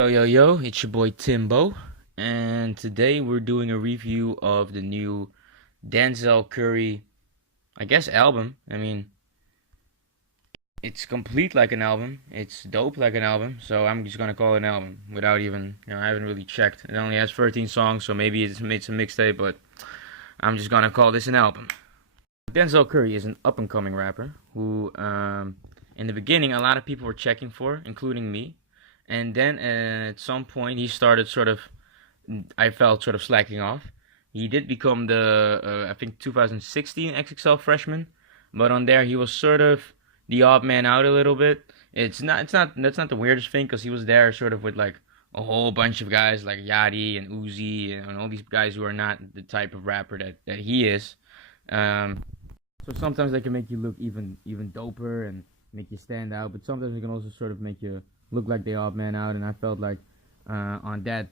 Yo, yo, yo, it's your boy Timbo, and today we're doing a review of the new Denzel Curry, I guess, album. I mean, it's complete like an album, it's dope like an album, so I'm just gonna call it an album without even, I haven't really checked. It only has 13 songs, so maybe it's made some mixtape, but I'm just gonna call this an album. Denzel Curry is an up and coming rapper who, in the beginning, a lot of people were checking for, including me. And then at some point, he started sort of, I felt sort of slacking off. He did become the, I think 2016 XXL Freshman, but on there he was sort of the odd man out a little bit. That's not the weirdest thing because he was there sort of with like a whole bunch of guys like j.i.d and Uzi and all these guys who are not the type of rapper that he is. Um, so sometimes they can make you look even doper and make you stand out, but sometimes they can also sort of make you look like the odd man out. And I felt like on that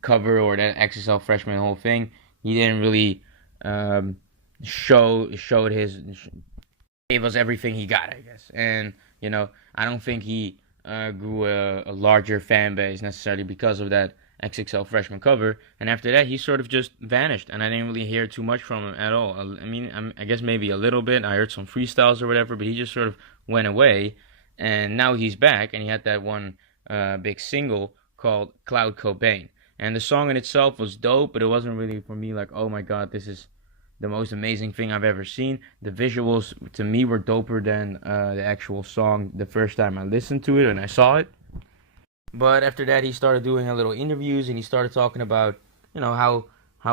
cover or that XXL freshman whole thing, he didn't really showed his gave us everything he got, I guess. And I don't think he grew a larger fan base necessarily because of that XXL freshman cover. And after that, he sort of just vanished, and I didn't really hear too much from him at all. I mean, I guess maybe a little bit. I heard some freestyles or whatever, but he just sort of went away. And now he's back, and he had that one big single called "CLOUT COBAIN." And the song in itself was dope, but it wasn't really for me like, oh my god, this is the most amazing thing I've ever seen. The visuals to me were doper than the actual song the first time I listened to it and I saw it. But after that, he started doing a little interviews and he started talking about, how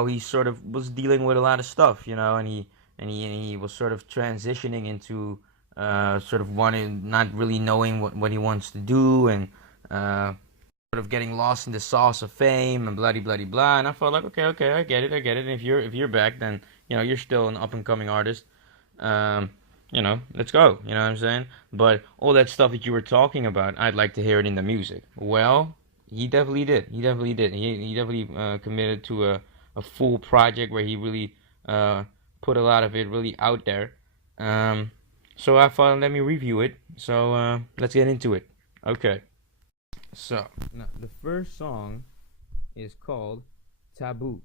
he sort of was dealing with a lot of stuff, and he was sort of transitioning into sort of wanting, not really knowing what he wants to do, and sort of getting lost in the sauce of fame and bloody bloody blah. And I felt like, okay, I get it. And if you're back, then you're still an up and coming artist. Um, let's go. You know what I'm saying? But all that stuff that you were talking about, I'd like to hear it in the music. Well, he definitely did. He definitely did. He definitely committed to a full project where he really put a lot of it really out there. Um, so I thought, let me review it. So let's get into it. Okay. So now the first song is called Taboo.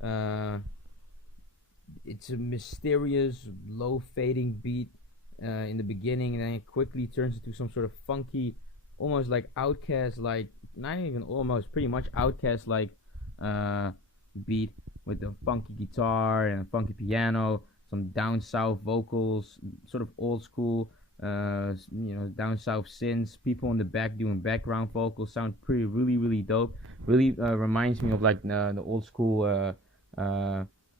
Uh, it's a mysterious, low fading beat in the beginning, and then it quickly turns into some sort of funky, almost like Outcast, like not even almost, pretty much Outcast like uh, beat with the funky guitar and a funky piano, some down south vocals, sort of old school. Down south synths, people in the back doing background vocals sound pretty, really, really dope. Really reminds me of like the old school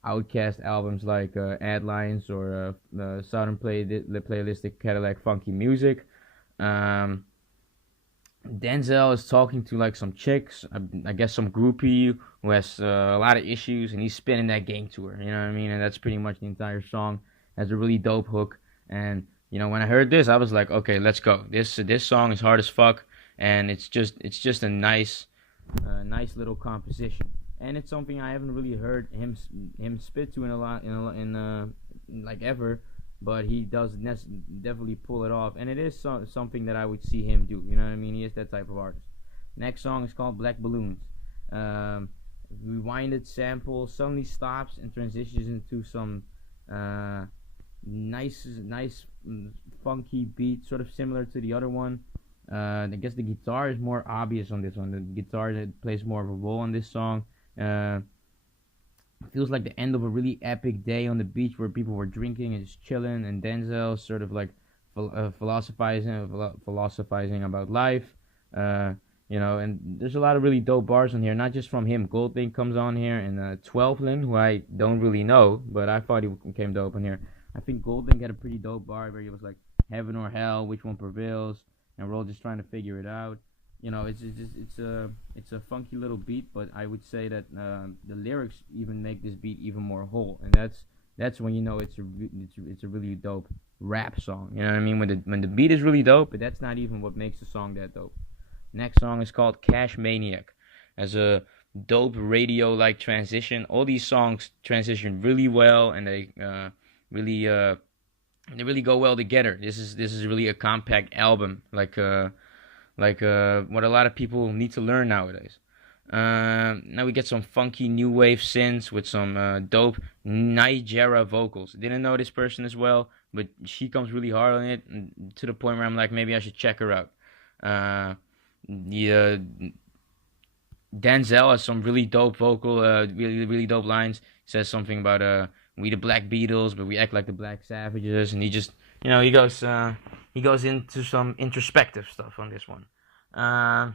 Outcast albums like Ad Lines or the Southern Playlistic Cadillac Funky Music. Um, Denzel is talking to like some chicks, I guess some groupie who has a lot of issues, and he's spinning that game to her. You know what I mean? And that's pretty much the entire song. Has a really dope hook, and when I heard this, I was like, okay, let's go. This song is hard as fuck, and it's just a nice little composition, and it's something I haven't really heard him spit to in a lot like ever, but he does definitely pull it off, and it is something that I would see him do. You know what I mean? He is that type of artist. Next song is called Black Balloons. Um, Rewinded sample suddenly stops and transitions into some nice funky beat, sort of similar to the other one. I guess the guitar is more obvious on this one. The guitar that plays more of a role on this song. Uh, Feels like the end of a really epic day on the beach where people were drinking and just chilling, and Denzel sort of like philosophizing about life. And there's a lot of really dope bars on here, not just from him. Goldthing comes on here, and 12lin, who I don't really know, but I thought he came dope on here. I think Goldthing had a pretty dope bar where he was like, "Heaven or hell, which one prevails?" And we're all just trying to figure it out. It's a funky little beat, but I would say that the lyrics even make this beat even more whole, and that's when it's a really dope rap song. You know what I mean? When the beat is really dope, but that's not even what makes the song that dope. Next song is called Cash Maniac, as a dope radio like transition. All these songs transition really well, and really they really go well together. This is really a compact album, like like what a lot of people need to learn nowadays. Now we get some funky new wave synths with some dope Nigeria vocals. Didn't know this person as well, but she comes really hard on it, to the point where I'm like, maybe I should check her out. Uh, the Denzel has some really dope vocal, really dope lines. He says something about we the Black Beatles, but we act like the Black Savages, and he just he goes into some introspective stuff on this one. Uh,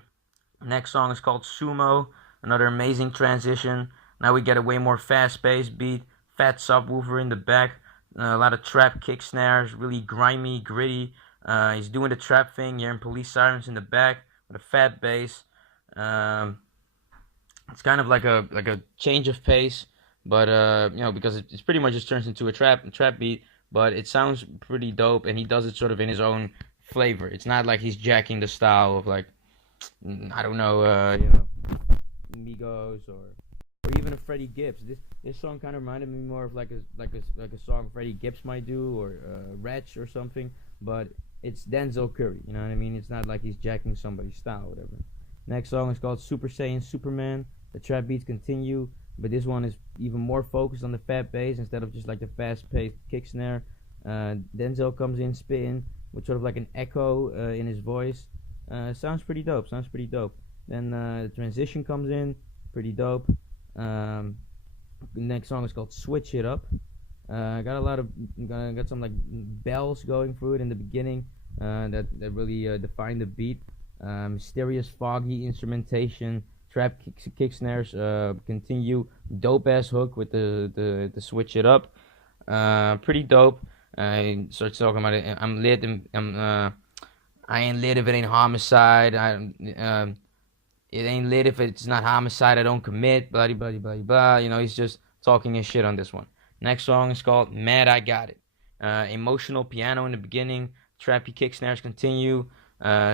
Next song is called Sumo, another amazing transition. Now we get a way more fast-paced beat, fat subwoofer in the back, a lot of trap kick snares, really grimy, gritty. He's doing the trap thing, you're hearing police sirens in the back with a fat bass. Um, it's kind of like a change of pace, but because it's pretty much just turns into a trap beat, but it sounds pretty dope, and he does it sort of in his own flavor. It's not like he's jacking the style of like I don't know, Migos or even a Freddie Gibbs. This song kind of reminded me more of like a song Freddie Gibbs might do, or Wretch or something. But it's Denzel Curry. You know what I mean? It's not like he's jacking somebody's style or whatever. Next song is called Super Saiyan Superman. The trap beats continue, but this one is even more focused on the fat bass instead of just like the fast-paced kick snare. Denzel comes in spitting with sort of like an echo in his voice. Sounds pretty dope. Then the transition comes in, pretty dope. The next song is called Switch It Up. Got some like bells going through it in the beginning that really define the beat. Mysterious, foggy instrumentation, trap kick snares continue. Dope ass hook with the Switch It Up. Pretty dope. Starts talking about it. I'm lit. I ain't lit if it ain't homicide. It ain't lit if it's not homicide. I don't commit. Blah blah blah blah blah. He's just talking his shit on this one. Next song is called Mad I Got It. Emotional piano in the beginning. Trappy kick snares continue.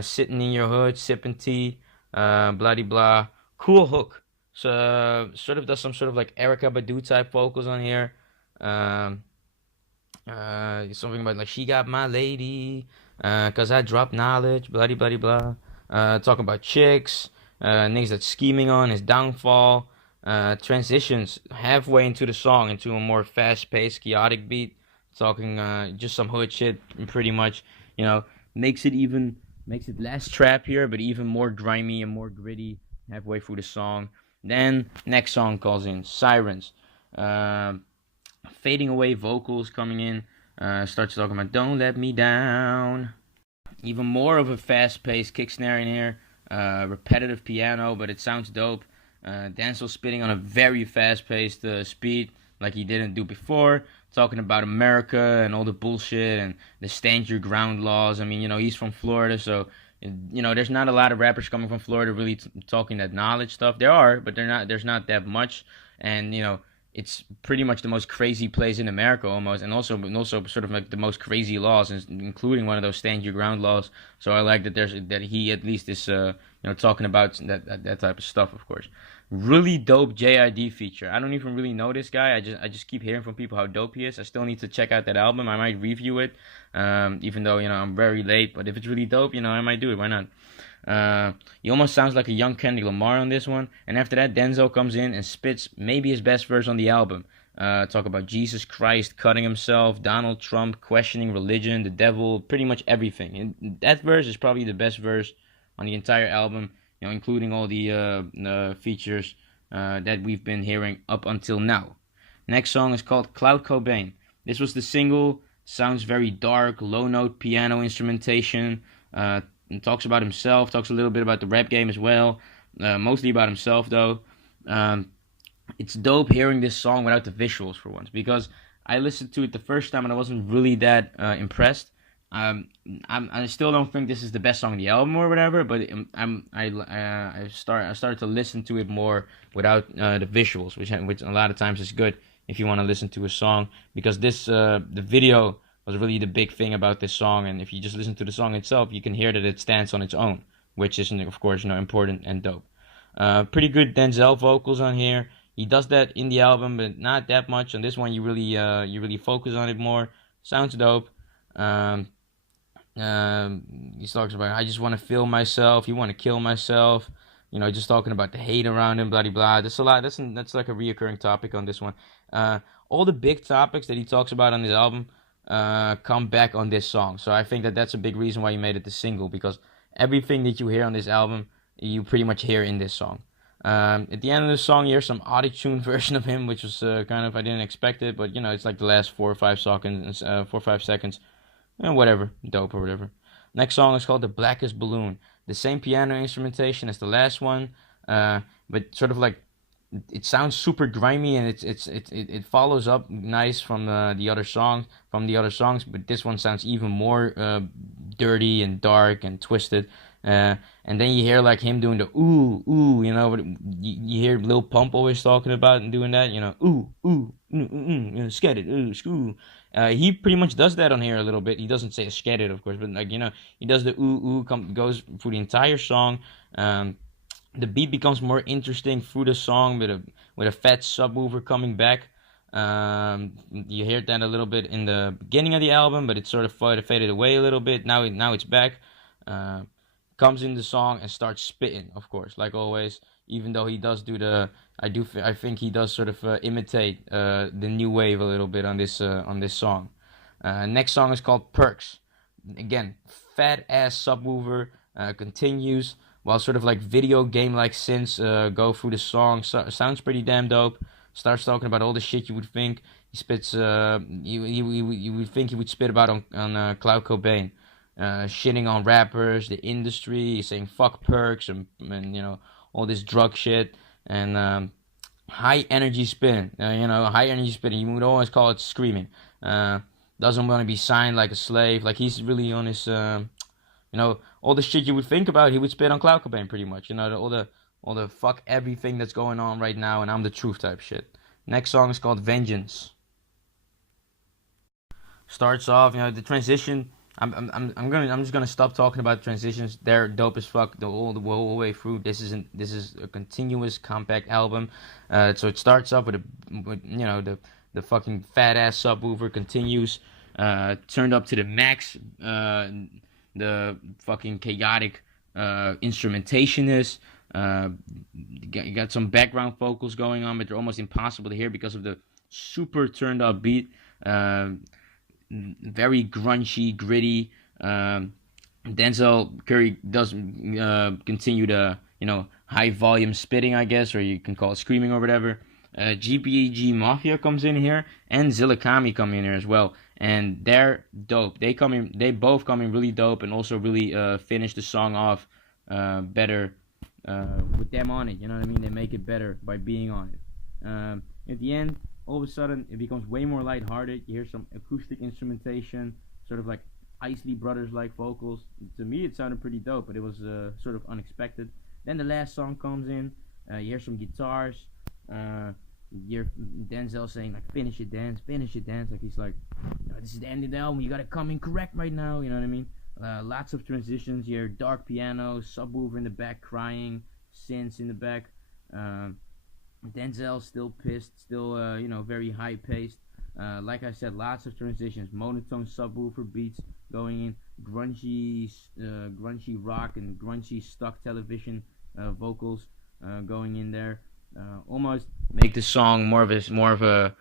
Sitting in your hood, sipping tea. Blah blah. Cool hook. So sort of does some sort of like Erykah Badu type vocals on here. Something about like she got my lady. Cause I drop knowledge, bloody bloody blah. Talking about chicks, niggas that's scheming on his downfall. Transitions halfway into the song into a more fast-paced, chaotic beat. Talking just some hood shit, pretty much. Makes it less trap here, but even more grimy and more gritty halfway through the song. Then next song calls in Sirens. Fading away vocals coming in. Starts talking about Don't Let Me Down. Even more of a fast-paced kick snare in here. Repetitive piano, but it sounds dope. Denzel spitting on a very fast-paced speed like he didn't do before. Talking about America and all the bullshit and the stand your ground laws. I mean, he's from Florida, so there's not a lot of rappers coming from Florida really talking that knowledge stuff. There are, but there's not that much. And it's pretty much the most crazy place in America almost, and also sort of like the most crazy laws, including one of those stand your ground laws. So I like that he at least is talking about that type of stuff. Of course, really dope j.i.d feature. I don't even really know this guy. I just keep hearing from people how dope he is. I still need to check out that album. I might review it, even though I'm very late. But if it's really dope, I might do it. Why not? He almost sounds like a young Kendrick Lamar on this one. And after that, Denzel comes in and spits maybe his best verse on the album. Talk about Jesus Christ, cutting himself, Donald Trump, questioning religion, the devil, pretty much everything. And that verse is probably the best verse on the entire album, including all the features that we've been hearing up until now. Next song is called CLOUT COBAIN. This was the single. Sounds very dark, low note piano instrumentation. And talks about himself, talks a little bit about the rap game as well, mostly about himself though. It's dope hearing this song without the visuals for once, because I listened to it the first time and I wasn't really that impressed. I still don't think this is the best song on the album or whatever, but I started to listen to it more without the visuals, which a lot of times is good if you want to listen to a song, because the video was really the big thing about this song, and if you just listen to the song itself, you can hear that it stands on its own, which is, of course, important and dope. Pretty good Denzel vocals on here. He does that in the album, but not that much. On this one, you really focus on it more. Sounds dope. He talks about I just want to feel myself. You want to kill myself. Just talking about the hate around him, blah blah blah. That's a lot. That's like a reoccurring topic on this one. Uh, all the big topics that he talks about on this album come back on this song. So I think that that's a big reason why he made it the single, because everything that you hear on this album, you pretty much hear in this song. At the end of the song, you hear some auto-tune version of him, which was kind of I didn't expect it, but it's like the last 4 or 5 seconds, 4 or 5 seconds. Whatever, dope or whatever. Next song is called The Blackest Balloon. The same piano instrumentation as the last one, but sort of like it sounds super grimy, and it follows up nice from the other songs, but this one sounds even more dirty and dark and twisted. And then you hear like him doing the ooh ooh, you hear Lil Pump always talking about and doing that, ooh ooh scat it ooh screw. He pretty much does that on here a little bit. He doesn't say scat it, of course, but like he does the ooh ooh, goes through the entire song. The beat becomes more interesting through the song with a fat subwoofer coming back. You hear that a little bit in the beginning of the album, but it sort of faded away a little bit. Now it's back. Uh, Comes in the song and starts spitting, of course, like always. Even though he does do I think he does sort of imitate the new wave a little bit on this song. Next song is called Perks. Again, fat ass subwoofer continues while sort of like video game like synths go through the song. Sounds pretty damn dope. Starts talking about all the shit you would think he spits. You would think he would spit about on CLOUT COBAIN. Shitting on rappers, the industry, saying fuck perks and all this drug shit, and high energy spin. High energy spin. You would always call it screaming. Doesn't want to be signed like a slave. Like he's really on his all the shit you would think about. He would spit on CLOUT COBAIN pretty much. All the fuck everything that's going on right now, and I'm the truth type shit. Next song is called Vengeance. Starts off, the transition. I'm just gonna stop talking about transitions. They're dope as fuck the whole way through. This is a continuous compact album. So it starts off with the fucking fat ass subwoofer, continues turned up to the max. The fucking chaotic instrumentation is. You got some background vocals going on, but they're almost impossible to hear because of the super turned up beat. Very grungy, gritty. Denzel Curry does continue to, high volume spitting, I guess, or you can call it screaming or whatever. GBG Mafia comes in here, and Zillakami come in here as well, and they're dope. They both come in really dope, and also really finish the song off better with them on it. You know what I mean? They make it better by being on it. At the end, all of a sudden, it becomes way more lighthearted. You hear some acoustic instrumentation, sort of like Isley Brothers-like vocals. To me, it sounded pretty dope, but it was sort of unexpected. Then the last song comes in. You hear some guitars. You hear Denzel saying, like, finish it, dance. Like, he's like, this is the end of the album. You got to come in correct right now. You know what I mean? Lots of transitions. You hear dark piano, subwoofer in the back crying, synths in the back. Denzel still pissed, still very high paced. Like I said, lots of transitions, monotone subwoofer beats going in, grungy rock and grungy stock television vocals going in there. Almost make the song more of a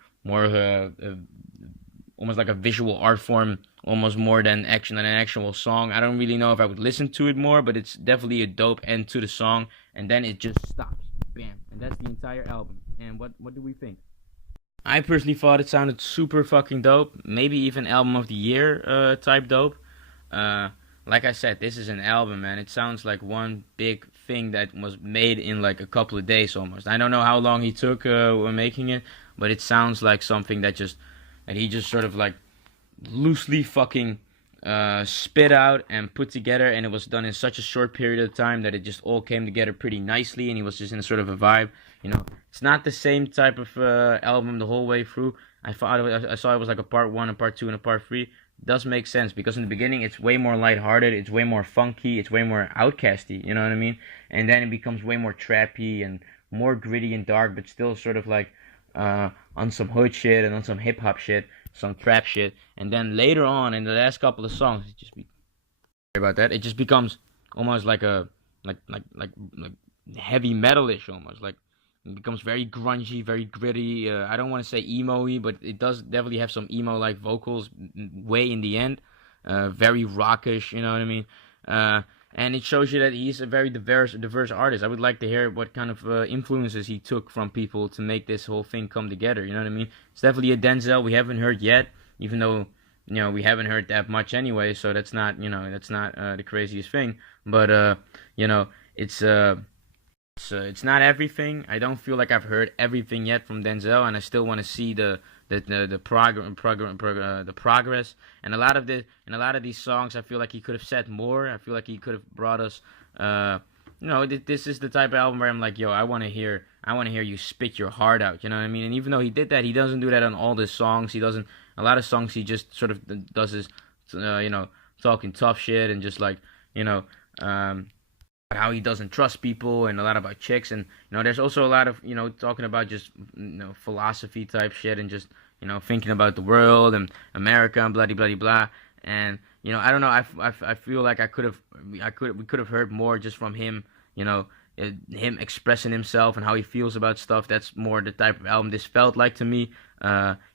almost like a visual art form, almost more than an actual song. I don't really know if I would listen to it more, but it's definitely a dope end to the song, and then it just stops. Bam. And that's the entire album. And what do we think? I personally thought it sounded super fucking dope. Maybe even album of the year type dope. Like I said, this is an album, man. It sounds like one big thing that was made in like a couple of days almost. I don't know how long he took when making it, but it sounds like something that he just sort of like loosely fucking spit out and put together, and it was done in such a short period of time that it just all came together pretty nicely, and he was just in a sort of a vibe. It's not the same type of album the whole way through. I saw it was like a part 1, a part 2, and a part 3. It does make sense because in the beginning it's way more lighthearted, it's way more funky, it's way more outcasty, you know what I mean? And then it becomes way more trappy and more gritty and dark, but still sort of like on some hood shit and on some hip hop shit, some trap shit. And then later on in the last couple of songs, it just about that. It just becomes almost like a like heavy metalish almost. Like it becomes very grungy, very gritty. I don't want to say emo-y, but it does definitely have some emo-like vocals way in the end. Very rockish, you know what I mean? And it shows you that he's a very diverse artist. I would like to hear what kind of influences he took from people to make this whole thing come together. You know what I mean? It's definitely a Denzel we haven't heard yet, even though we haven't heard that much anyway. So that's not the craziest thing. But you know, it's it's not everything. I don't feel like I've heard everything yet from Denzel, and I still want to see the progress. And a lot of these songs, I feel like he could have said more. I feel like he could have brought us. This is the type of album where I'm like, yo, I want to hear you spit your heart out. You know what I mean? And even though he did that, he doesn't do that on all the songs. He doesn't. A lot of songs he just sort of does his, talking tough shit and just like, you know, how he doesn't trust people and a lot about chicks. And there's also a lot of talking about just philosophy type shit and just thinking about the world and America and blah blah blah blah. And I don't know, I feel like we could have heard more just from him, him expressing himself and how he feels about stuff. That's more the type of album this felt like to me.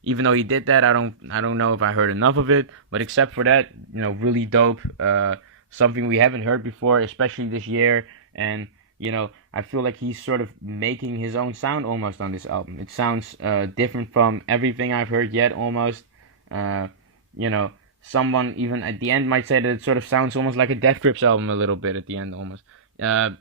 Even though he did that, I don't know if I heard enough of it, but except for that, really dope. Something we haven't heard before, especially this year. And I feel like he's sort of making his own sound almost on this album. It sounds different from everything I've heard yet, almost. Someone even at the end might say that it sort of sounds almost like a Death Grips album a little bit at the end, almost.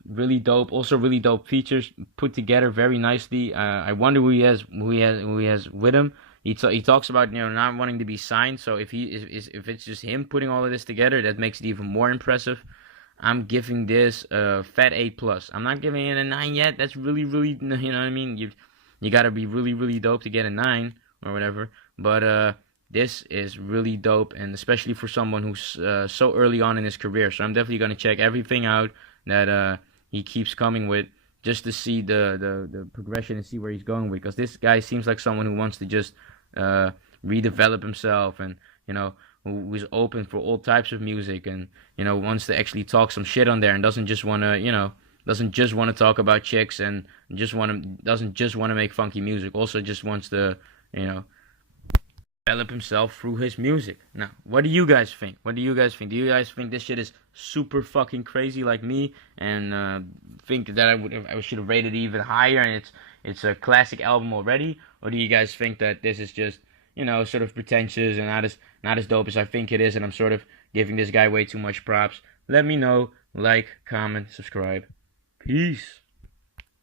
Really dope. Also, really dope features put together very nicely. I wonder who he has with him. He talks about not wanting to be signed. So if it's just him putting all of this together, that makes it even more impressive. I'm giving this a fat A+. I'm not giving it a 9 yet. That's really you know what I mean. You gotta be really dope to get a 9 or whatever. But this is really dope, and especially for someone who's so early on in his career. So I'm definitely gonna check everything out that he keeps coming with, just to see the progression and see where he's going with. Because this guy seems like someone who wants to just redevelop himself, and who is open for all types of music, and wants to actually talk some shit on there, and doesn't just want to talk about chicks, and doesn't just want to make funky music. Also just wants to develop himself through his music. Now, what do you guys think? Do you guys think this shit is super fucking crazy like me, and think that I should have rated it even higher, and it's a classic album already? Or do you guys think that this is just sort of pretentious and not as dope as I think it is, and I'm sort of giving this guy way too much props? Let me know. Like, comment, subscribe. Peace.